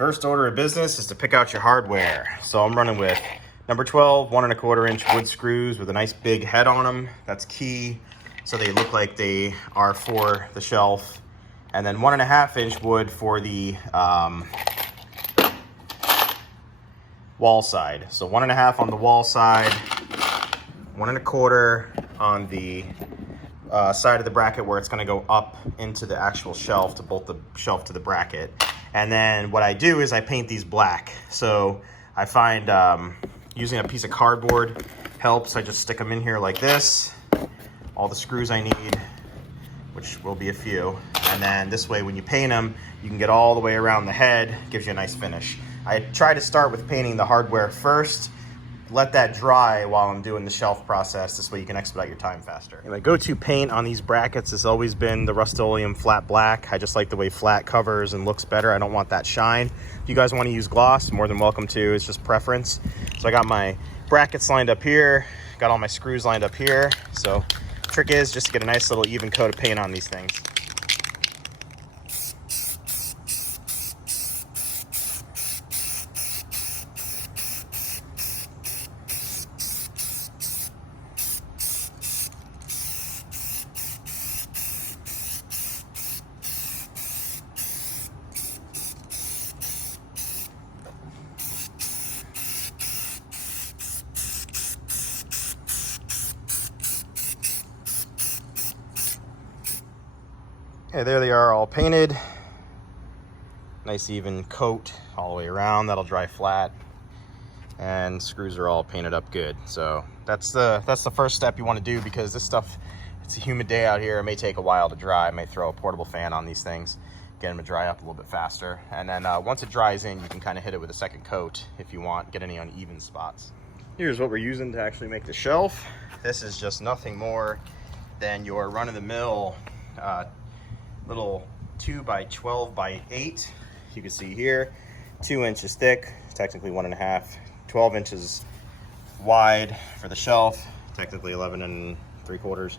First order of business is to pick out your hardware. So I'm running with number 12, 1 1/4 inch wood screws with a nice big head on them. That's key. So they look like they are for the shelf. And then 1 1/2 inch wood for the wall side. So 1 1/2 on the wall side, 1 1/4 on the side of the bracket where it's going to go up into the actual shelf to bolt the shelf to the bracket. And then what I do is I paint these black. So I find using a piece of cardboard helps. I just stick them in here like this. All the screws I need, which will be a few. And then this way when you paint them, you can get all the way around the head. Gives you a nice finish. I try to start with painting the hardware first. Let that dry while I'm doing the shelf process. This way you can expedite your time faster. And my go-to paint on these brackets has always been the Rust-Oleum flat black. I just like the way flat covers and looks better. I don't want that shine. If you guys want to use gloss, more than welcome to. It's just preference. So I got my brackets lined up here. Got all my screws lined up here. So trick is just to get a nice little even coat of paint on these things. Okay, there they are all painted. Nice even coat all the way around. That'll dry flat. And screws are all painted up good. So that's the first step you want to do, because this stuff, it's a humid day out here. It may take a while to dry. I may throw a portable fan on these things, get them to dry up a little bit faster. And then once it dries in, you can kind of hit it with a second coat if you want, get any uneven spots. Here's what we're using to actually make the shelf. This is just nothing more than your run-of-the-mill little 2 by 12 by 8. You can see here, 2 inches thick, technically 1 1/2, 12 inches wide for the shelf, technically 11 3/4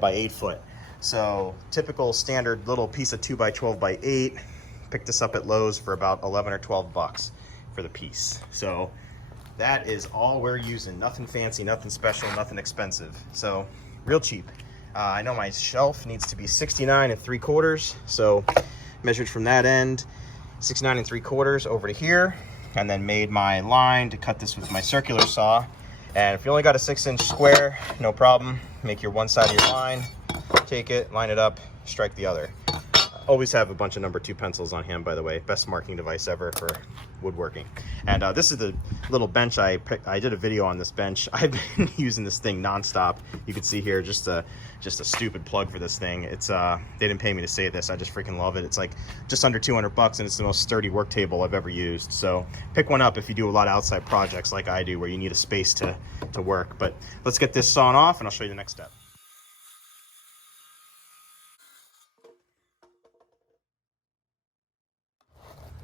by 8 foot. So typical standard little piece of 2 by 12 by 8. Picked this up at Lowe's for about 11 or 12 bucks for the piece. So that is all we're using. Nothing fancy, nothing special, nothing expensive. So real cheap. I know my shelf needs to be 69 3/4, so measured from that end, 69 3/4 over to here, and then made my line to cut this with my circular saw. And if you only got a 6-inch square, no problem. Make your one side of your line, take it, line it up, strike the other. Always have a bunch of number 2 pencils on hand, by the way. Best marking device ever for woodworking. And this is the little bench I picked. I did a video on this bench. I've been using this thing nonstop. You can see here just a stupid plug for this thing. It's they didn't pay me to say this. I just freaking love it. It's like just under 200 bucks, and it's the most sturdy work table I've ever used. So pick one up if you do a lot of outside projects like I do, where you need a space to work. But let's get this sawn off, and I'll show you the next step.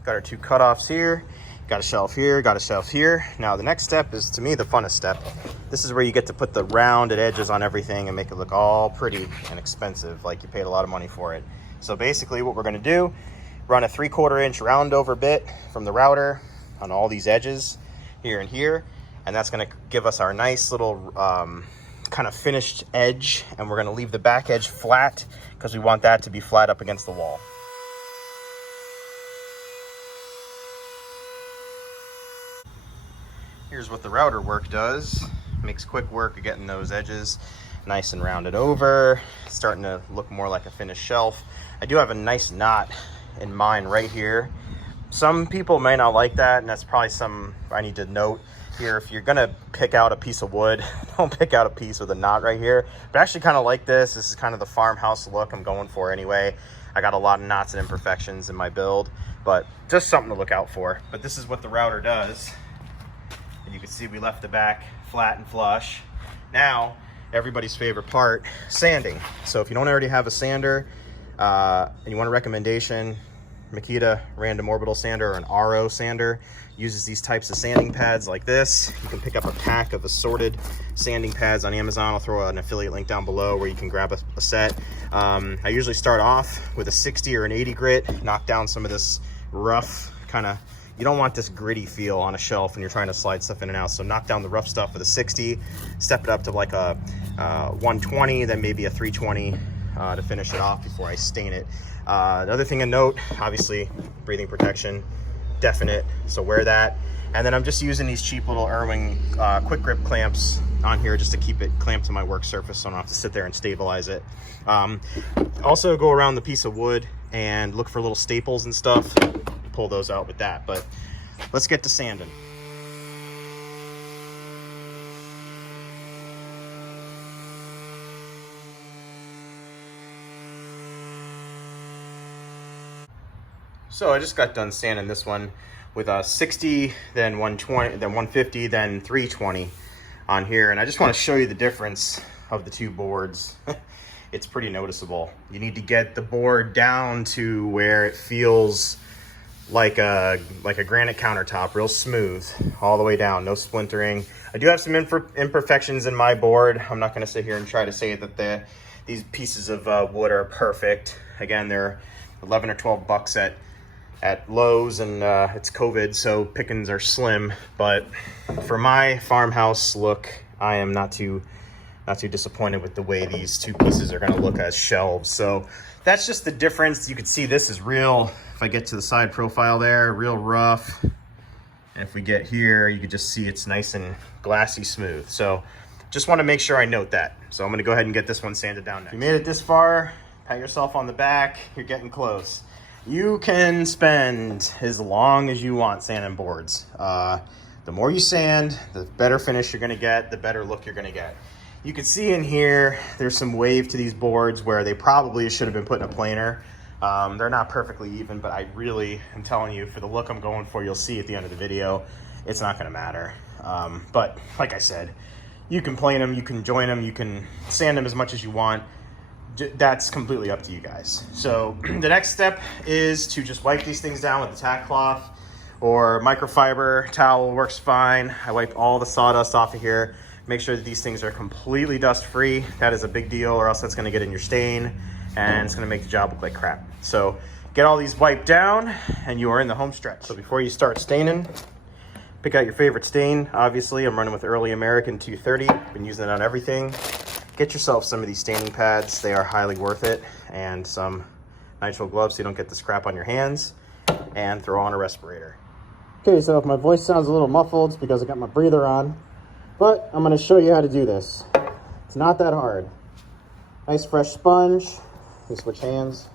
Got our 2 cutoffs here, got a shelf here, got a shelf here. Now the next step is, to me, the funnest step. This is where you get to put the rounded edges on everything and make it look all pretty and expensive, like you paid a lot of money for it. So basically what we're gonna do, run a 3/4 inch round over bit from the router on all these edges here and here, and that's gonna give us our nice little kind of finished edge. And we're gonna leave the back edge flat because we want that to be flat up against the wall. Here's what the router work does. Makes quick work of getting those edges nice and rounded over. It's starting to look more like a finished shelf. I do have a nice knot in mine right here. Some people may not like that, and that's probably something I need to note here. If you're gonna pick out a piece of wood, don't pick out a piece with a knot right here. But I actually kind of like this. This is kind of the farmhouse look I'm going for anyway. I got a lot of knots and imperfections in my build, but just something to look out for. But this is what the router does. And you can see we left the back flat and flush. Now, everybody's favorite part, sanding. So if you don't already have a sander and you want a recommendation, Makita random orbital sander or an RO sander uses these types of sanding pads like this. You can pick up a pack of assorted sanding pads on Amazon. I'll throw an affiliate link down below where you can grab a set. I usually start off with a 60 or an 80 grit, knock down some of this rough you don't want this gritty feel on a shelf when you're trying to slide stuff in and out. So knock down the rough stuff with a 60, step it up to like a 120, then maybe a 320 to finish it off before I stain it. Another thing to note, obviously breathing protection, definite, so wear that. And then I'm just using these cheap little Irwin quick grip clamps on here just to keep it clamped to my work surface so I don't have to sit there and stabilize it. Also go around the piece of wood and look for little staples and stuff, pull those out with that. But let's get to sanding. So I just got done sanding this one with a 60, then 120, then 150, then 320 on here. And I just want to show you the difference of the two boards. It's pretty noticeable. You need to get the board down to where it feels like a granite countertop, real smooth all the way down, no splintering. I do have some imperfections in my board. I'm not going to sit here and try to say that these pieces of wood are perfect. Again, they're 11 or 12 bucks at Lowe's, and it's COVID, so pickings are slim. But for my farmhouse look, I am not too disappointed with the way these two pieces are going to look as shelves. So that's just the difference. You can see this is real. If I get to the side profile there, real rough. And if we get here, you can just see it's nice and glassy smooth. So just want to make sure I note that. So I'm going to go ahead and get this one sanded down next. If you made it this far, pat yourself on the back. You're getting close. You can spend as long as you want sanding boards. The more you sand, the better finish you're going to get, the better look you're going to get. You can see in here, there's some wave to these boards where they probably should have been put in a planer. They're not perfectly even, but I really am telling you, for the look I'm going for, you'll see at the end of the video, it's not going to matter. But like I said, you can plane them, you can join them, you can sand them as much as you want. That's completely up to you guys. So the next step is to just wipe these things down with a tack cloth or microfiber towel works fine. I wipe all the sawdust off of here. Make sure that these things are completely dust free. That is a big deal, or else that's gonna get in your stain and it's gonna make the job look like crap. So get all these wiped down and you are in the home stretch. So before you start staining, pick out your favorite stain. Obviously, I'm running with Early American 230. Been using it on everything. Get yourself some of these staining pads. They are highly worth it. And some nitrile gloves so you don't get the scrap on your hands. And throw on a respirator. Okay, so if my voice sounds a little muffled, it's because I got my breather on. But I'm going to show you how to do this. It's not that hard. Nice fresh sponge. We switch hands.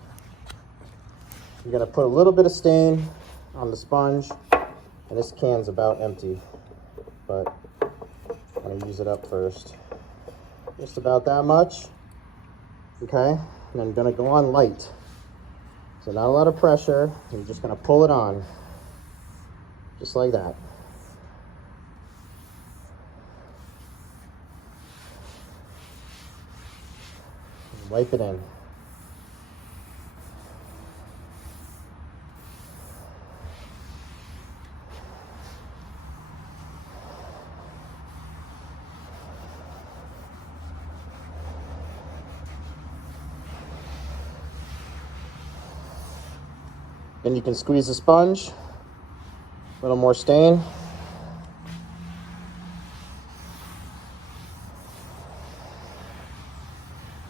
You're going to put a little bit of stain on the sponge. And this can's about empty. But I'm going to use it up first. Just about that much. Okay? And I'm going to go on light. So not a lot of pressure. You're just going to pull it on. Just like that. Wipe it in. Then you can squeeze the sponge, a little more stain.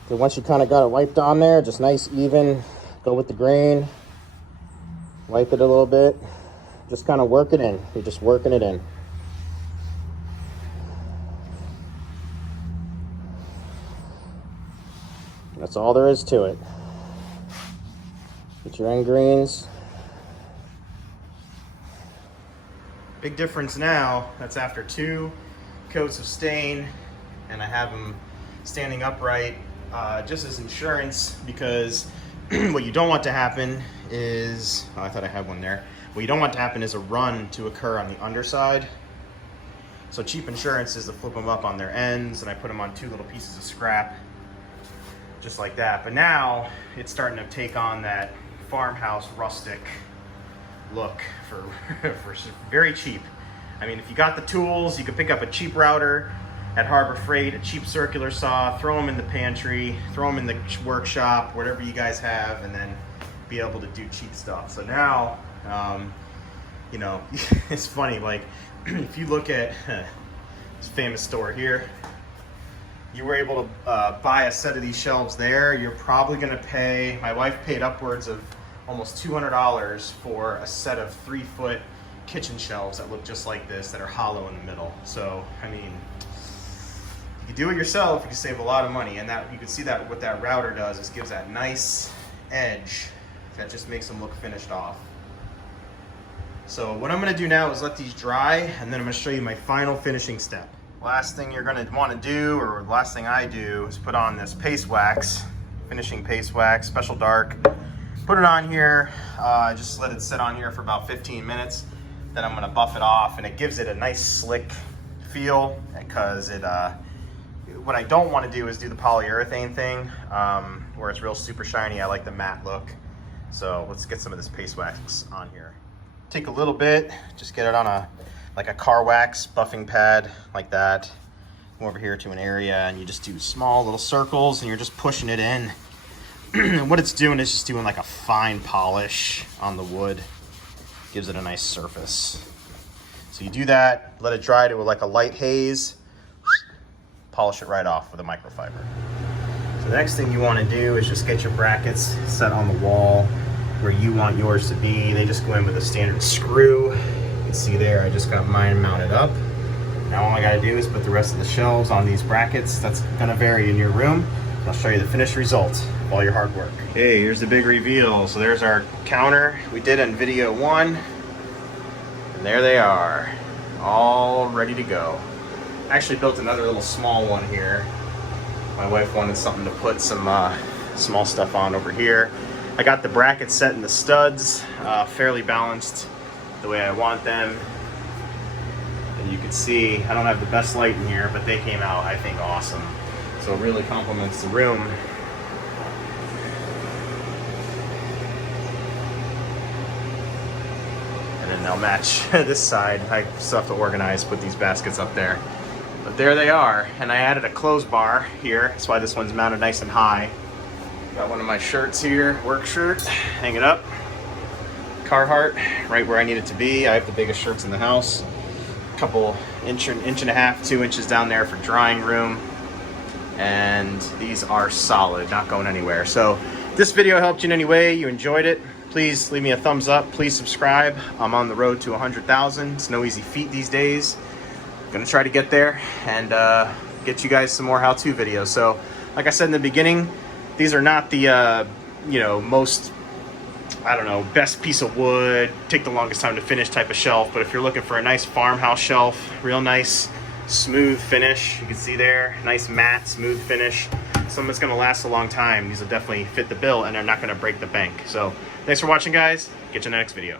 So once you kind of got it wiped on there, just nice, even, go with the grain, wipe it a little bit, just kind of work it in. You're just working it in. That's all there is to it. Get your end greens. Big difference now, that's after 2 coats of stain, and I have them standing upright just as insurance, because what you don't want to happen is, oh, I thought I had one there. What you don't want to happen is a run to occur on the underside. So cheap insurance is to flip them up on their ends, and I put them on 2 little pieces of scrap, just like that. But now it's starting to take on that farmhouse rustic look for very cheap. I mean, if you got the tools, you could pick up a cheap router at Harbor Freight, a cheap circular saw, throw them in the pantry, throw them in the workshop, whatever you guys have, and then be able to do cheap stuff. So now you know, it's funny, like if you look at this famous store here, you were able to buy a set of these shelves there, you're probably going to pay, my wife paid upwards of almost $200 for a set of 3-foot kitchen shelves that look just like this, that are hollow in the middle. So, I mean, if you do it yourself, you can save a lot of money. And that, you can see that what that router does is gives that nice edge that just makes them look finished off. So what I'm gonna do now is let these dry, and then I'm gonna show you my final finishing step. Last thing you're gonna wanna do, or last thing I do, is put on this paste wax, finishing paste wax, Special Dark. Put it on here, just let it sit on here for about 15 minutes. Then I'm gonna buff it off, and it gives it a nice slick feel, because it, what I don't wanna do is do the polyurethane thing, where it's real super shiny. I like the matte look. So let's get some of this paste wax on here. Take a little bit, just get it on like a car wax buffing pad, like that. Come over here to an area, and you just do small little circles, and you're just pushing it in. And what it's doing is just doing like a fine polish on the wood. Gives it a nice surface. So you do that, let it dry to like a light haze, polish it right off with a microfiber. So the next thing you want to do is just get your brackets set on the wall where you want yours to be. They just go in with a standard screw. You can see there, I just got mine mounted up. Now all I gotta do is put the rest of the shelves on these brackets. That's gonna vary in your room. I'll show you the finished result of all your hard work. Okay, here's the big reveal. So there's our counter we did in video 1. And there they are, all ready to go. I actually built another little small one here. My wife wanted something to put some small stuff on over here. I got the brackets set in the studs, fairly balanced the way I want them. And you can see, I don't have the best light in here, but they came out, I think, awesome. So it really complements the room. And then they'll match this side. I still have to organize, put these baskets up there. But there they are. And I added a clothes bar here. That's why this one's mounted nice and high. Got one of my shirts here, work shirt, hang it up. Carhartt, right where I need it to be. I have the biggest shirts in the house. A couple inch and a half, 2 inches down there for drying room. And these are solid, not going anywhere. So if this video helped you in any way, you enjoyed it, please leave me a thumbs up. Please subscribe. I'm on the road to 100,000. It's no easy feat these days. Gonna try to get there and get you guys some more how-to videos. So like I said in the beginning, these are not the you know, most, I don't know, best piece of wood, take the longest time to finish type of shelf. But if you're looking for a nice farmhouse shelf, real nice smooth finish, you can see there, nice matte smooth finish, something that's going to last a long time, these will definitely fit the bill, and they're not going to break the bank. So thanks for watching, guys. Get you in the next video.